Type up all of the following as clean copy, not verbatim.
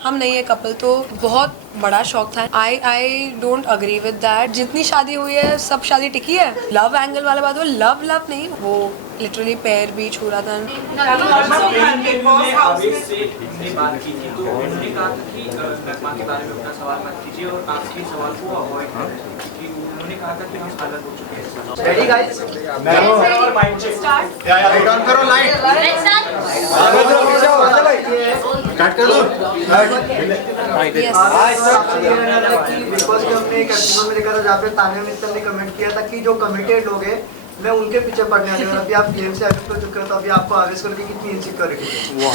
हम नहीं है कपल, तो बहुत बड़ा शौक था। आई डोंट अग्री विद दैट। जितनी शादी हुई है सब शादी टिकी है। लव एंगल वाला बात, वो लव नहीं, वो लिटरली पैर भी छू रहा था। रेडी गाइस, ऑन करो लाइट, कट कर दो। बिग बॉस के हमने एक एपिसोड में देखा था जहाँ पे तान्या मित्तल ने कमेंट किया था कि जो कमिटेड लोग हैं मैं उनके पीछे पड़ने वाले हूँ। अभी आप गेम से आगे हो चुके हो, तो अभी आपको आगे करके कितनी इनसिक्योरिटी है?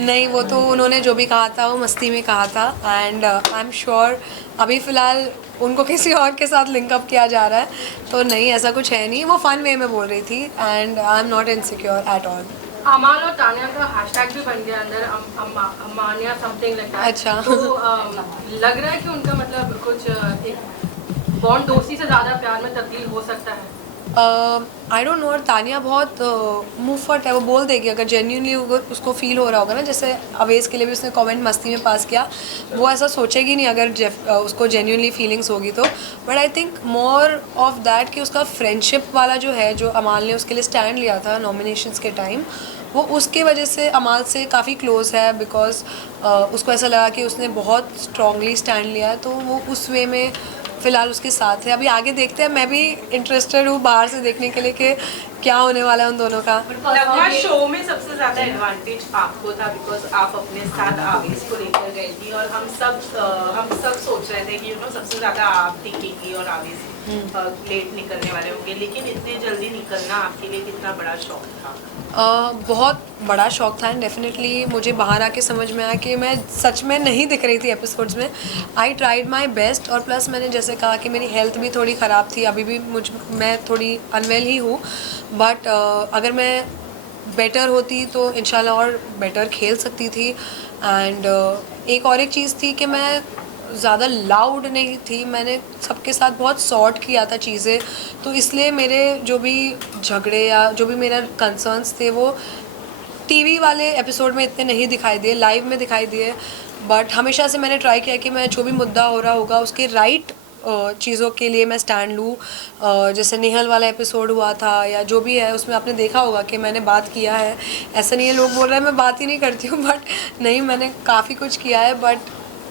नहीं, वो तो उन्होंने जो भी कहा था वो मस्ती में कहा था, एंड आई एम श्योर अभी फ़िलहाल उनको किसी और के साथ लिंकअप किया जा रहा है, तो नहीं ऐसा कुछ है नहीं। वो फ़न वे में बोल रही थी, and I am not insecure at all. अमाल और तान्या का हैशटैग भी बन गया अंदर, अमानिया समथिंग लाइक दैट। अच्छा। तो लग रहा है कि उनका मतलब कुछ एक बॉन्ड दोस्ती से ज़्यादा प्यार में तब्दील हो सकता है। I don't know. और तानिया बहुत मुफट है, वो बोल देगी अगर जेन्यूनली उसको फील हो रहा होगा ना। जैसे अवेज के लिए भी उसने कमेंट मस्ती में पास किया, वो ऐसा सोचेगी नहीं अगर उसको जेन्यूनली फीलिंग्स होगी तो। But I think more of that कि उसका फ्रेंडशिप वाला जो है, जो अमाल ने उसके लिए स्टैंड लिया था नॉमिनेशंस के टाइम, वो उसके वजह से अमाल से काफ़ी क्लोज है, बिकॉज उसको ऐसा लगा कि उसने बहुत स्ट्रांगली स्टैंड लिया है, तो वो उस वे में फ़िलहाल उसके साथ है। अभी आगे देखते हैं। मैं भी इंटरेस्टेड हूँ बाहर से देखने के लिए कि क्या होने वाला है उन दोनों का। शो में सबसे ज्यादा एडवांटेज आपको था, बिकॉज आप अपने साथ आवेश को लेकर गई थी और हम सब सोच रहे थे कि सबसे ज्यादा आप टिकेंगी और आवेश लेट निकलने वाले होंगे, लेकिन इतने जल्दी निकलना आपके लिए कितना बड़ा शौक था? बहुत बड़ा शौक था, एंड डेफिनेटली मुझे बाहर आके समझ में आया कि मैं सच में नहीं दिख रही थी एपिसोड्स में। आई ट्राइड माई बेस्ट, और प्लस मैंने जैसे कहा कि मेरी हेल्थ भी थोड़ी ख़राब थी, अभी भी मैं थोड़ी अनवेल ही हूँ, बट अगर मैं बेटर होती तो इंशाल्लाह और बेटर खेल सकती थी। एंड एक चीज़ थी कि मैं ज़्यादा लाउड नहीं थी, मैंने सबके साथ बहुत सॉर्ट किया था चीज़ें, तो इसलिए मेरे जो भी झगड़े या जो भी मेरा कंसर्न्स थे वो टीवी वाले एपिसोड में इतने नहीं दिखाई दिए, लाइव में दिखाई दिए। बट हमेशा से मैंने ट्राई किया कि मैं जो भी मुद्दा हो रहा होगा उसके राइट चीज़ों के लिए मैं स्टैंड लूँ। जैसे नेहल वाला एपिसोड हुआ था या जो भी है, उसमें आपने देखा होगा कि मैंने बात किया है। ऐसा नहीं है लोग बोल रहे हैं मैं बात ही नहीं करती हूँ, बट नहीं, मैंने काफ़ी कुछ किया है, बट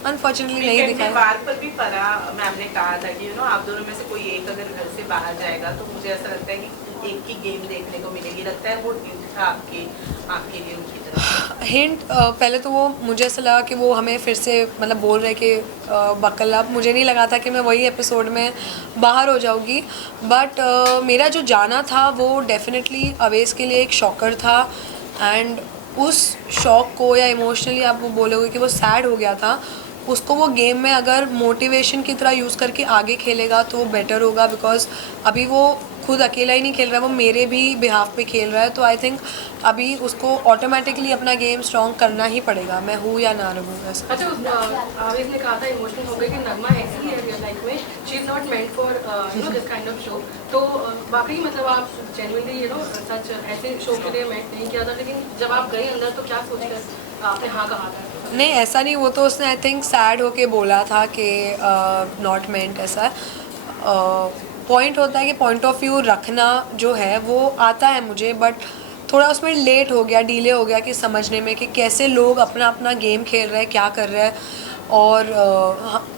अनफॉर्चुनेटली नहीं दिखाया। बार पर भी परा मैम ने कहा था कि आप दोनों में से कोई एक अगर घर से बाहर जाएगा तो मुझे ऐसा लगता है कि एक की गेम देखने को मिलेगी। लगता है वो हिंट था आपके लिए उनकी तरफ? हिंट पहले तो वो मुझे ऐसा लगा कि वो हमें फिर से मतलब बोल रहे कि बकल अप। मुझे नहीं लगा था कि मैं वही एपिसोड में बाहर हो जाऊंगी, बट मेरा जो जाना था वो डेफिनेटली अवेज के लिए एक शॉकर था, एंड उस शॉक को या इमोशनली आप वो बोलोगे कि वो सैड हो गया था, उसको वो गेम में अगर मोटिवेशन की तरह यूज़ करके आगे खेलेगा तो बेटर होगा। बिकॉज अभी वो खुद अकेला ही नहीं खेल रहा है, वो मेरे भी बिहाफ पे खेल रहा है, तो आई थिंक अभी उसको ऑटोमेटिकली अपना गेम स्ट्रॉन्ग करना ही पड़ेगा, मैं हूँ या ना रहूँ वैसे। अच्छा, आवेश ने कहा था इमोशनल हो गई कि नगमा ऐसी है रियल लाइफ में, she is not meant for this kind of show. तो वाकई मतलब आप जेन्युइनली सच ऐसे शो के लिए मेंट नहीं किया था, लेकिन जब आप गई अंदर तो क्या सोच कर आपने हाँ कहा था? नहीं, ऐसा नहीं, वो तो उसने आई थिंक सैड होके बोला था कि नॉट मेंट। ऐसा पॉइंट होता है कि पॉइंट ऑफ व्यू रखना जो है वो आता है मुझे, बट थोड़ा उसमें लेट हो गया, डिले हो गया कि समझने में कि कैसे लोग अपना अपना गेम खेल रहे हैं, क्या कर रहे हैं। और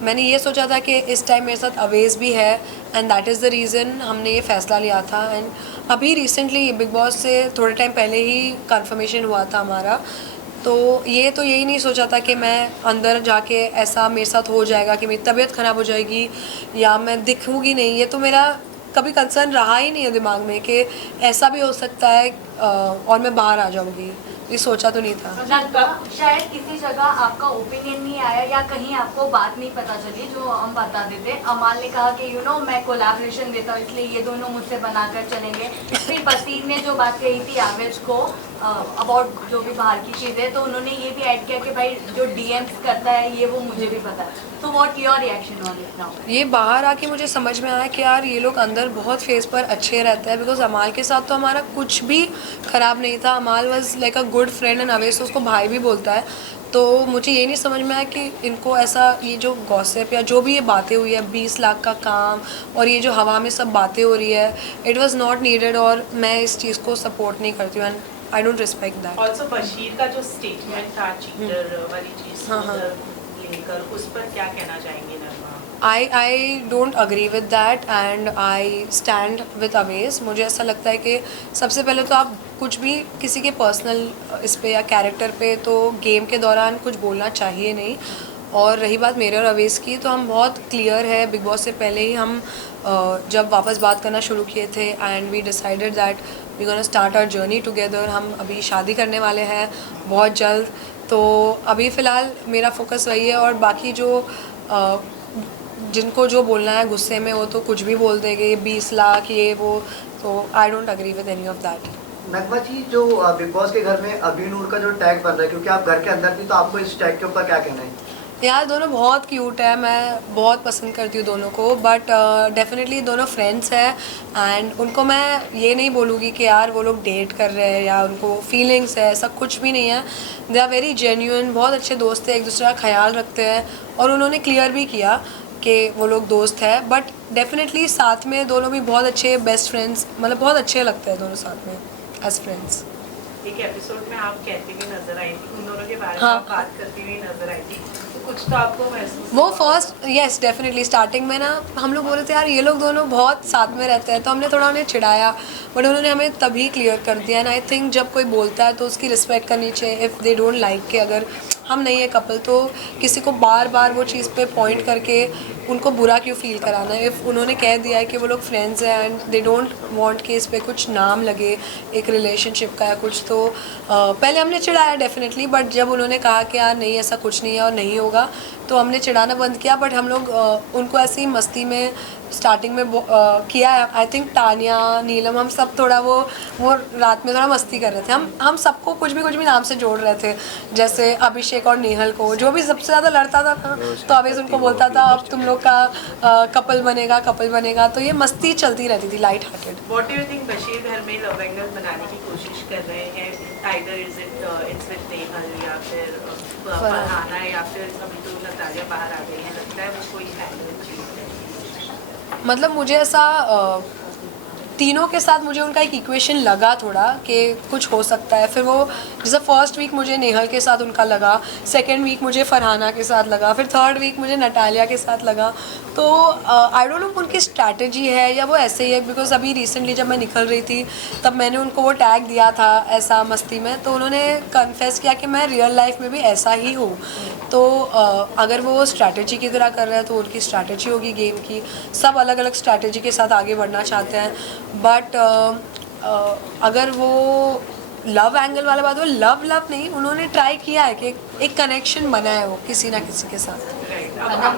मैंने ये सोचा था कि इस टाइम मेरे साथ अवेज भी है, and that is the reason हमने ये फ़ैसला लिया था। एंड अभी रिसेंटली बिग बॉस से थोड़े टाइम पहले ही कंफर्मेशन हुआ था हमारा, तो यही नहीं सोचा था कि मैं अंदर जाके ऐसा मेरे साथ हो जाएगा कि मेरी तबीयत ख़राब हो जाएगी या मैं दिखूँगी नहीं। ये तो मेरा कभी कंसर्न रहा ही नहीं है दिमाग में कि ऐसा भी हो सकता है और मैं बाहर आ जाऊँगी। ये सोचा तो नहीं था। शायद किसी जगह आपका ओपिनियन नहीं आया या कहीं आपको बात नहीं पता चली जो हम बता देते। अमाल ने कहा कि मैं कोलैबोरेशन देता हूँ इसलिए ये दोनों मुझसे बनाकर चलेंगे। फिर बसीर ने जो बात कही थी आवेश को अबाउट जो भी बाहर की चीज़ें, तो उन्होंने ये भी ऐड किया कि भाई जो डीएम्स करता है ये वो मुझे भी पता है। तो what your reaction on it now? ये बाहर आके मुझे समझ में आया कि यार ये लोग अंदर बहुत फेस पर अच्छे रहते हैं, बिकॉज अमाल के साथ तो हमारा कुछ भी ख़राब नहीं था। अमाल was like a good friend, and Avesh उसको भाई भी बोलता है, तो मुझे ये नहीं समझ में आया कि इनको ऐसा ये जो गॉसिप या जो भी ये बातें हुई है 20 लाख का काम और ये जो हवा में सब बातें हो रही है, इट वाज नॉट नीडेड और मैं इस चीज़ को सपोर्ट नहीं करती हूँ and I don't respect that. Also Bashir का जो स्टेटमेंट था चीटर वाली चीज़ लेकर, उस पर क्या कहना चाहेंगे नरमा? I don't agree with that and I stand with Aways। मुझे ऐसा लगता है कि सबसे पहले तो आप कुछ भी किसी के पर्सनल इस पे या कैरेक्टर पे तो गेम के दौरान कुछ बोलना चाहिए नहीं। और रही बात मेरे और अवेस की, तो हम बहुत क्लियर है, बिग बॉस से पहले ही हम जब वापस बात करना शुरू किए थे and we decided that we gonna start our journey together. हम अभी शादी करने वाले हैं बहुत जल्द, तो अभी फ़िलहाल मेरा फोकस वही है और बाकी जो जिनको जो बोलना है गुस्से में वो तो कुछ भी बोल देंगे, 20 लाख ये वो, तो I don't agree with any of that. Nagma ji, जो बिग बॉस के घर में अभिनूर का जो टैग बन रहा है, क्योंकि आप घर के अंदर थी, तो आपको इस टैग के ऊपर क्या कहना है? यार दोनों बहुत क्यूट है, मैं बहुत पसंद करती हूँ दोनों को, बट डेफिनेटली दोनों फ्रेंड्स हैं एंड उनको मैं ये नहीं बोलूँगी कि यार वो लोग डेट कर रहे हैं या उनको फीलिंग्स है, ऐसा कुछ भी नहीं है। दे आर वेरी जेन्युइन, बहुत अच्छे दोस्त हैं, एक दूसरे का ख्याल रखते हैं और उन्होंने क्लियर भी किया कि वो लोग दोस्त हैं, बट डेफिनेटली साथ में दोनों भी बहुत अच्छे बेस्ट फ्रेंड्स, मतलब बहुत अच्छे लगते हैं दोनों साथ में एज फ्रेंड्स। एक एपिसोड में आप कहती हुई नजर आई थी, उन दोनों के बारे में हाँ। आप बात करती हुई नजर आई थी, तो कुछ तो आपको महसूस वो हुआ? फर्स्ट येस डेफिनेटली स्टार्टिंग में ना हम लोग बोल रहे थे यार ये लोग दोनों बहुत साथ में रहते हैं, तो हमने थोड़ा उन्हें चिढ़ाया, बट उन्होंने हमें तभी क्लियर कर दिया। एंड आई थिंक जब कोई बोलता है तो उसकी रिस्पेक्ट करनी चाहिए। इफ़ दे डोंट लाइक के अगर हम नहीं है कपल, तो किसी को बार बार वो चीज़ पे पॉइंट करके उनको बुरा क्यों फील कराना है। इफ़ उन्होंने कह दिया है कि वो लोग फ्रेंड्स हैं एंड दे डोंट वांट कि इस पे कुछ नाम लगे एक रिलेशनशिप का या कुछ, तो पहले हमने चिढ़ाया डेफिनेटली, बट जब उन्होंने कहा कि यार नहीं ऐसा कुछ नहीं है और नहीं होगा, तो हमने चिढ़ाना बंद किया। बट हम लोग उनको ऐसी मस्ती में स्टार्टिंग में किया है। आई थिंक तानिया, नीलम, हम सब थोड़ा वो रात में थोड़ा मस्ती कर रहे थे। हम सबको कुछ भी नाम से जोड़ रहे थे, जैसे अभिषेक और नेहल को, जो भी सबसे ज़्यादा लड़ता था ना, तो अवेश उनको बोलता था अब तुम लोग का कपल बनेगा, तो ये मस्ती चलती रहती थी light hearted. What do you think Bashir घर में लव एंगल बनाने की कोशिश कर रहे हैं? Either it's with नेहल या फिर फरहाना या फिर अभी तो नतालिया बाहर आ गई है, लगता है वो कोई एंगल चाहिए। मतलब मुझे ऐसा तीनों के साथ मुझे उनका एक इक्वेशन लगा थोड़ा कि कुछ हो सकता है। फिर वो जैसे फर्स्ट वीक मुझे नेहल के साथ उनका लगा, सेकंड वीक मुझे फरहाना के साथ लगा, फिर थर्ड वीक मुझे नटालिया के साथ लगा। तो आई डोंट नो उनकी स्ट्रैटेजी है या वो ऐसे ही है, बिकॉज अभी रिसेंटली जब मैं निकल रही थी तब मैंने उनको वो टैग दिया था ऐसा मस्ती में, तो उन्होंने कन्फेस किया कि मैं रियल लाइफ में भी ऐसा ही हूँ। तो अगर वो स्ट्रैटेजी की तरह कर रहे हैं तो उनकी स्ट्रैटेजी होगी गेम की। सब अलग अलग स्ट्रैटेजी के साथ आगे बढ़ना चाहते हैं, बट अगर वो लव एंगल वाला बात हो, लव नहीं, उन्होंने ट्राई किया है कि एक कनेक्शन बना है वो किसी ना किसी के साथ। तानिया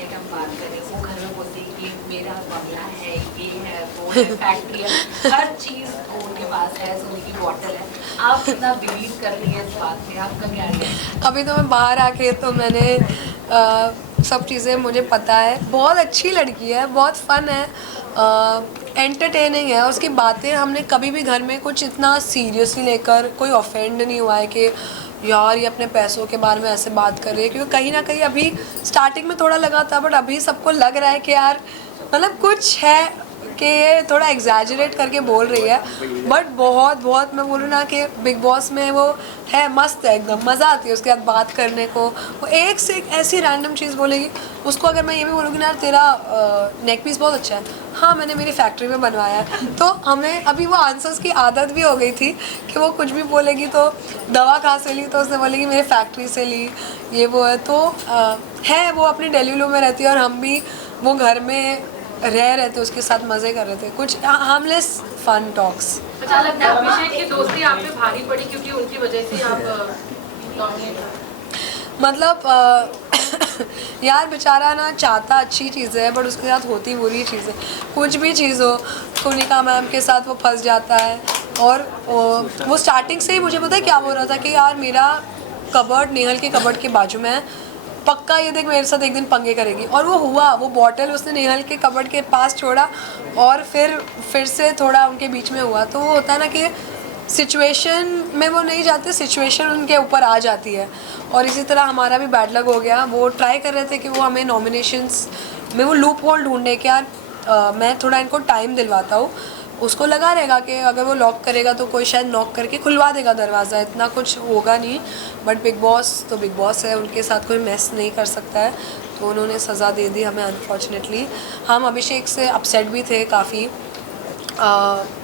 की हम बात करें, वो घर में बोलती है कि मेरा बंगला है, ये है, वो है, फैक्ट्री है, हर चीज़ उनके पास है, सोने की बॉटल है। आप कितना बिलीव कर रही है इस बात पे, आपका क्या है? अभी तो मैं बाहर आके तो मैंने सब चीज़ें मुझे पता है। बहुत अच्छी लड़की है, बहुत फ़न है, एंटरटेनिंग है, उसकी बातें हमने कभी भी घर में कुछ इतना सीरियसली लेकर कोई ऑफेंड नहीं हुआ है कि यार ये अपने पैसों के बारे में ऐसे बात कर रही है, क्योंकि कहीं ना कहीं अभी स्टार्टिंग में थोड़ा लगा था, बट अभी सबको लग रहा है कि यार मतलब कुछ है कि ये थोड़ा एग्जैजरेट करके बोल रही है। बट बहुत मैं बोलूँ ना कि बिग बॉस में वो है मस्त है, एकदम मज़ा आती है उसके साथ बात करने को। वो एक से एक ऐसी रैंडम चीज़ बोलेगी, उसको अगर मैं ये भी बोलूँगी ना यार तेरा नेक पीस बहुत अच्छा है, हाँ मैंने मेरी फैक्ट्री में बनवाया है, तो हमें अभी वो आंसर्स की आदत भी हो गई थी कि वो कुछ भी बोलेगी तो दवा कहाँ से ली, तो उसने बोलेगी मेरी फैक्ट्री से ली, ये वो है। तो है वो अपनी डेलीलू में रहती है और हम भी वो घर में रह थे, उसके साथ मज़े कर रहे थे, कुछ हार्मलेस फन टॉक्स। अच्छा लगता है अभिषेक की दोस्ती आप पे भारी पड़ी क्योंकि उनकी वजह से आप डोमिनेट, मतलब यार बेचारा ना चाहता अच्छी चीज़ें है, बट उसके साथ होती बुरी चीज़ें। कुछ भी चीज़ हो, कुनिका मैम के साथ वो फंस जाता है। और वो स्टार्टिंग से ही मुझे पता है क्या बोल रहा था कि यार मेरा कबर्ड नेहल के कबर्ड के बाजू में है, पक्का ये देख मेरे साथ एक दिन पंगे करेगी। और वो हुआ, वो बॉटल उसने नेहल के कबर्ड के पास छोड़ा और फिर से थोड़ा उनके बीच में हुआ। तो वो होता है ना कि सिचुएशन में वो नहीं जाते, सिचुएशन उनके ऊपर आ जाती है। और इसी तरह हमारा भी बैड लक हो गया। वो ट्राई कर रहे थे कि वो हमें नॉमिनेशंस में वो लूप होल ढूंढने के, यार मैं थोड़ा इनको टाइम दिलवाता हूँ। उसको लगा रहेगा कि अगर वो लॉक करेगा तो कोई शायद नॉक करके खुलवा देगा दरवाज़ा, इतना कुछ होगा नहीं। बट बिग बॉस तो बिग बॉस है, उनके साथ कोई मेस नहीं कर सकता है। तो उन्होंने सज़ा दे दी हमें अनफॉर्चुनेटली। हम अभिषेक से अपसेट भी थे काफ़ी,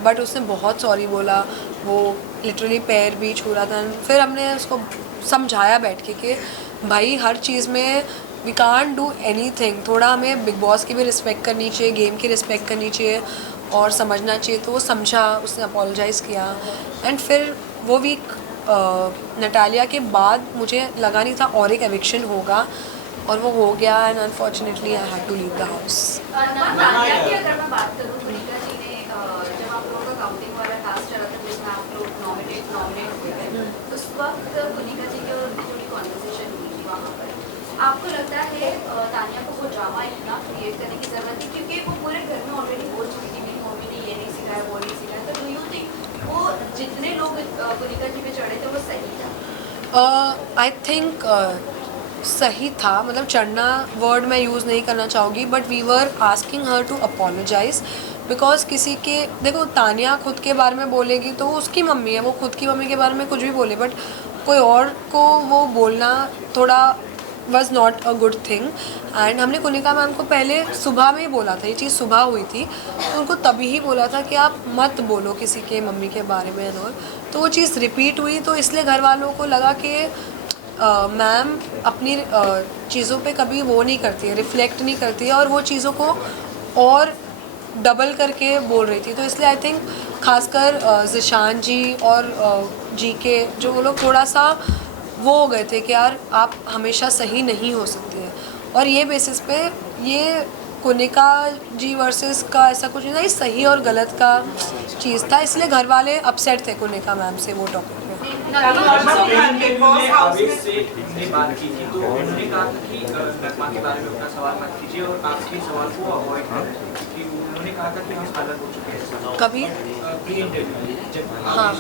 बट उसने बहुत सॉरी बोला। वो लिटरली पैर भी छू रहा था। फिर हमने उसको समझाया बैठ के कि भाई हर चीज़ में वी कांट डू एनीथिंग। थोड़ा हमें बिग बॉस की भी रिस्पेक्ट करनी चाहिए, गेम की रिस्पेक्ट करनी चाहिए और समझना चाहिए। तो वो समझा, उसने अपोलोजाइज़ किया। एंड फिर वो वीक नटालिया के बाद मुझे लगा नहीं था और एक एविक्शन होगा, और वो हो गया। And unfortunately I had to leave the house. Tania की अगर मैं बात करूँ, कुनिका जी ने जब आप लोगों का काउंटिंग वाला टास्क चला था जिसमें आप लोग नॉमिनेट हुए थे, उस वक्त कुनिका जी की और थोड़ी कॉन्वर्सेशन हुई थी वहाँ पर। आपको लगता है तानिया को वो ड्रामा इतना क्रिएट करने की ज़रूरत थी, क्योंकि वो पूरे घर में ऑलरेडी बोल चुकी थी मेरी मम्मी ने ये नहीं सिखाया, वो नहीं सिखाया। तो डू यू थिंक वो जितने लोग कुनिका जी पे चढ़े थे वो सही था? आई थिंक सही था, मतलब चढ़ना वर्ड मैं यूज़ नहीं करना चाहूँगी, but we were asking her to apologise. Because किसी के, देखो तानिया खुद के बारे में बोलेगी तो उसकी मम्मी है, वो खुद की मम्मी के बारे में कुछ भी बोले, बट कोई और को वो बोलना थोड़ा was not a good thing. And हमने कुनिका मैम को पहले सुबह में ही बोला था, ये चीज़ सुबह हुई थी, तो उनको तभी ही बोला था कि आप मत बोलो किसी के मम्मी के बारे में। और तो वो चीज़ रिपीट हुई, तो इसलिए घर वालों को लगा कि मैम अपनी चीज़ों पे कभी वो नहीं करती है, रिफ्लेक्ट नहीं करती है, और वो चीज़ों को और डबल करके बोल रही थी। तो इसलिए आई थिंक खासकर ज़िशान जी और जी के जो वो लोग थोड़ा सा वो हो गए थे कि यार आप हमेशा सही नहीं हो सकते हैं। और ये बेसिस पे ये कुनिका जी वर्सेस का ऐसा कुछ नहीं था, ये सही और गलत का चीज़ था, इसलिए घर वाले अपसेट थे कुनिका मैम से वो टॉपिक पे। आवेश से हमने बात की थी, तो उन्होंने कहा था कि नगमा के बारे में अपना सवाल मत कीजिए और आपके सवाल को अवॉइड करें, क्योंकि उन्होंने कहा था कि हम अलग हो चुके हैं कभी प्री इंटरव्यू जब हाँ।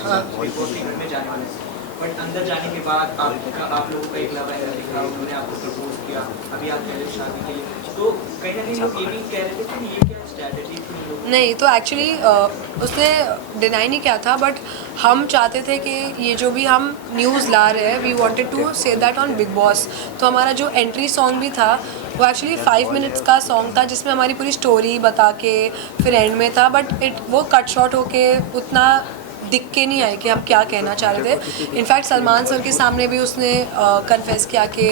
रिपोर्टिंग में जाने वाले थे। बट अंदर जाने के बाद आप लोगों का एक लव अफेयर दिखा, उन्होंने आपको प्रपोज किया, अभी आप कह रहे शादी के लिए, तो कहीं ना कहीं लोग ये भी कह रहे थे कि ये क्या स्ट्रैटेजी थी? नहीं, तो एक्चुअली उसने डिनाई नहीं किया था, बट हम चाहते थे कि ये जो भी हम न्यूज़ ला रहे हैं, we wanted to say that on Bigg Boss. तो हमारा जो एंट्री सॉन्ग भी था वो एक्चुअली 5 मिनट्स का सॉन्ग था, जिसमें हमारी पूरी स्टोरी बता के फिर एंड में था, बट वो कट शॉर्ट होके उतना दिख के नहीं आए कि हम क्या कहना चाह रहे थे। इनफैक्ट सलमान सर के सामने भी उसने कन्फेस किया कि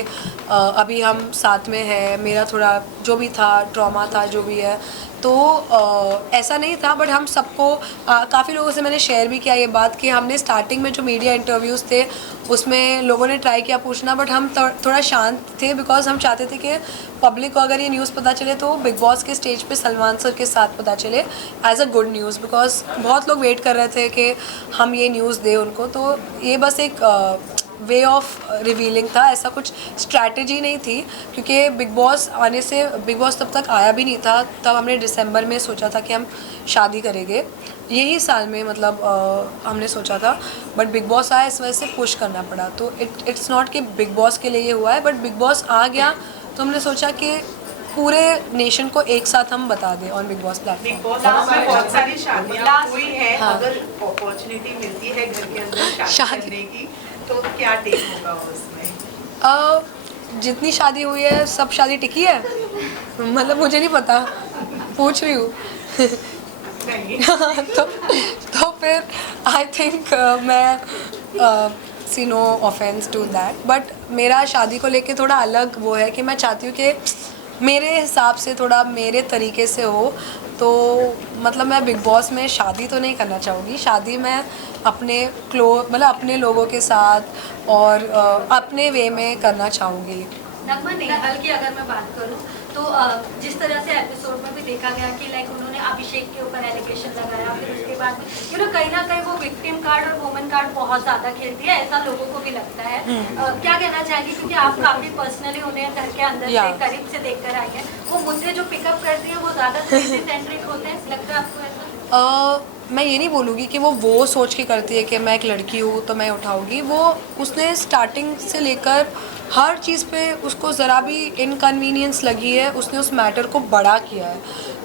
अभी हम साथ में हैं, मेरा थोड़ा जो भी था ट्रॉमा था जो भी है, तो ऐसा नहीं था। बट हम सबको काफ़ी लोगों से मैंने शेयर भी किया ये बात कि हमने स्टार्टिंग में जो मीडिया इंटरव्यूज़ थे उसमें लोगों ने ट्राई किया पूछना, बट हम थोड़ा शांत थे, बिकॉज हम चाहते थे कि पब्लिक को अगर ये न्यूज़ पता चले तो बिग बॉस के स्टेज पे सलमान सर के साथ पता चले as a good news, because बहुत लोग वेट कर रहे थे कि हम ये न्यूज़ दें उनको। तो ये बस एक वे ऑफ रिवीलिंग था, ऐसा कुछ स्ट्रैटेजी नहीं थी, क्योंकि बिग बॉस आने से, बिग बॉस तब तक आया भी नहीं था, तब हमने दिसंबर में सोचा था कि हम शादी करेंगे, यही साल में मतलब हमने सोचा था, बट बिग बॉस आया इस वजह से पुश करना पड़ा। तो इट्स नॉट कि बिग बॉस के लिए ये हुआ है, बट बिग बॉस आ गया तो हमने सोचा कि पूरे नेशन को एक साथ हम बता दें on Bigg boss platform. Big boss में बहुत सारी शादियाँ हुई हैं, हाँ। अगर अपॉर्चुनिटी मिलती है घर के अंदर शादी करने की तो क्या टेक होगा उसमें? जितनी शादी हुई है सब शादी टिकी है, मतलब मुझे नहीं पता, पूछ रही हूँ। तो फिर आई थिंक मैं सी no offence to that, but मेरा शादी को लेके थोड़ा अलग वो है कि मैं चाहती हूँ कि मेरे हिसाब से थोड़ा मेरे तरीके से हो। तो मतलब मैं बिग बॉस में शादी तो नहीं करना चाहूँगी, शादी मैं अपने मतलब अपने लोगों के साथ और अपने वे में करना चाहूँगी। नगमा नेहाल की अगर मैं बात करूँ तो जिस तरह से एपिसोड में भी देखा गया कि लाइक उन्होंने अभिषेक के ऊपर एलिगेशन लगाया, फिर उसके बाद कहीं ना कहीं वो विक्टिम कार्ड और वुमन कार्ड बहुत ज़्यादा खेलती है, ऐसा लोगों को भी लगता है। क्या कहना चाहेंगे, क्योंकि आप काफ़ी पर्सनली उन्हें घर के अंदर से करीब से देख कर आए हैं, वो मुद्दे जो पिकअप करती है वो ज़्यादा सेंट्रिक होते हैं, लगता है आपको ऐसा? मैं ये नहीं बोलूँगी कि वो सोच के करती है कि मैं एक लड़की हूँ तो मैं उठाऊँगी। वो उसने स्टार्टिंग से लेकर हर चीज़ पे उसको ज़रा भी इनकन्वीनियंस लगी है, उसने उस मैटर को बड़ा किया है।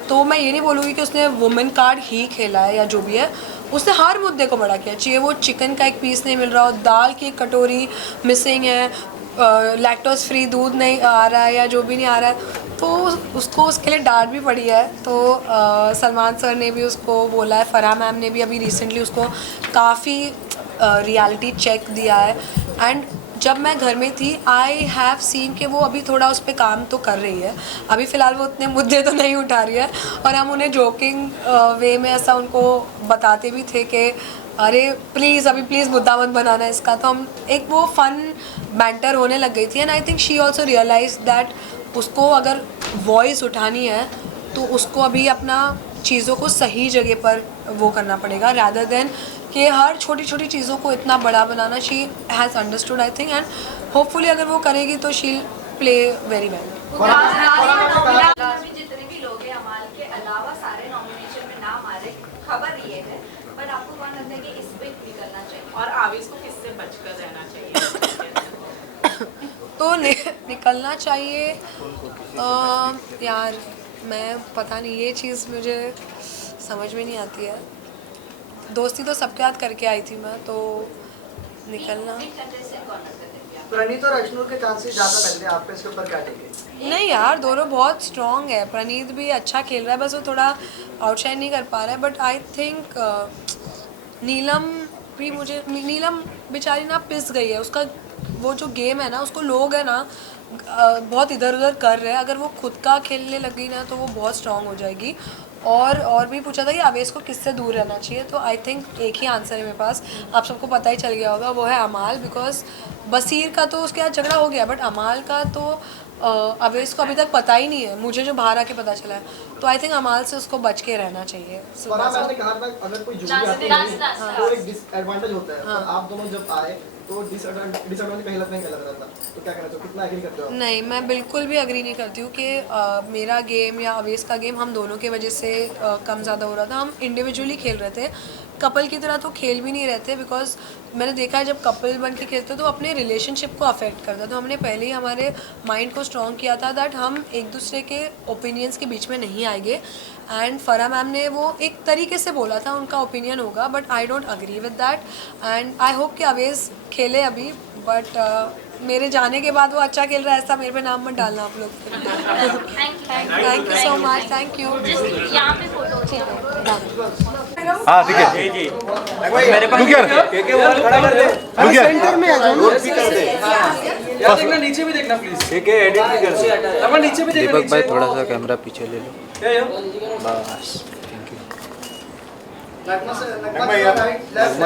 तो मैं ये नहीं बोलूँगी कि उसने वुमेन कार्ड ही खेला है या जो भी है, उसने हर मुद्दे को बड़ा किया। चाहिए वो चिकन का एक पीस नहीं मिल रहा हो, दाल की एक कटोरी मिसिंग है, लैक्टोज फ्री दूध नहीं आ रहा है या जो भी नहीं आ रहा है, तो उसको उसके लिए डांट भी पड़ी है। तो सलमान सर ने भी उसको बोला है, फराह मैम ने भी अभी रिसेंटली उसको काफ़ी रियलिटी चेक दिया है। एंड जब मैं घर में थी आई हैव सीन कि वो अभी थोड़ा उस पर काम तो कर रही है। अभी फ़िलहाल वो उतने मुद्दे तो नहीं उठा रही है, और हम उन्हें जोकिंग वे में ऐसा उनको बताते भी थे कि अरे प्लीज़ अभी प्लीज़ मुद्दा मत बनाना इसका। तो हम एक वो फ़न बैंटर होने लग गई थी। And I think she also realise that उसको अगर वॉइस उठानी है तो उसको अभी अपना चीज़ों को सही जगह पर वो करना पड़ेगा, रैदर देन कि हर छोटी छोटी चीज़ों को इतना बड़ा बनाना। She has understood I think, and hopefully अगर वो करेगी तो शी प्ले वेरी वेल। जितने भी लोग हैं अमाल के अलावा सारे नॉमिनेशन में नाम आ रहे, खबर ये है, पर आपको कौन लगता है कि इस पे निकलना चाहिए और आवेश को किससे बचकर रहना चाहिए? तो निकलना चाहिए यार, मैं पता नहीं, ये चीज़ मुझे समझ में नहीं आती है। दोस्ती तो सबके साथ करके आई थी मैं, तो निकलना प्रणीत और अजनूर के चांसेस ज़्यादा लग रहे हैं, आप पे इसके ऊपर क्या टेक है? नहीं यार, दोनों बहुत स्ट्रॉन्ग है। प्रणीत भी अच्छा खेल रहा है, बस वो थोड़ा आउटशाइन नहीं कर पा रहा है। बट आई थिंक नीलम भी, मुझे नीलम बेचारी ना पिस गई है। उसका वो जो गेम है ना, उसको लोग है ना बहुत इधर उधर कर रहे हैं। अगर वो खुद का खेलने लगी ना तो वो बहुत स्ट्रॉन्ग हो जाएगी। और भी पूछा था कि आवेश को किससे दूर रहना चाहिए, तो आई थिंक एक ही आंसर है मेरे पास, आप सबको पता ही चल गया होगा, वो है अमाल। बिकॉज बसीर का तो उसके साथ झगड़ा हो गया, बट अमाल का तो आवेश को अभी तक पता ही नहीं है, मुझे जो बाहर आके पता चला है। तो आई थिंक अमाल से उसको बच के रहना चाहिए। फराह मैम ने कहा था अगर कोई जूरी आती है तो एक डिसएडवांटेज होता है, पर आप दोनों जब आए तो डिसएडवांटेज कहीं लग रहा था, तो क्या कहना चाहते हो, कितना एग्री करते हो? नहीं, मैं बिल्कुल भी एग्री नहीं करती हूँ कि मेरा गेम या अवेश का गेम हम दोनों के वजह से कम ज़्यादा हो रहा था। हम इंडिविजुअली खेल रहे थे, कपल की तरह तो खेल भी नहीं रहे थे। बिकॉज मैंने देखा है जब कपल बन के खेलते तो अपने रिलेशनशिप को अफेक्ट करता है। तो हमने पहले ही हमारे माइंड को स्ट्रॉन्ग किया था दैट हम एक दूसरे के ओपिनियंस के बीच में नहीं आएंगे। एंड फराह मैम ने वो एक तरीके से बोला था, उनका ओपिनियन होगा, but I don't agree with that. And I hope कि अवेश खेले अभी, बट मेरे जाने के बाद वो अच्छा खेल रहा है ऐसा मेरे पे नाम मत डालना आप लोग। Thank you so much, thank you. यहाँ पे फोटो ठीक है, हाँ ठीक है, सेंटर में आ जाओ, यार देखना, नीचे भी देखना प्लीज। ठीक है, एडिट भी कर दे। नीचे भी देखना। दीपक भाई थोड़ा सा कैमरा पीछे ले लो, बस थैंक यू। नगमा से राइट लेफ्ट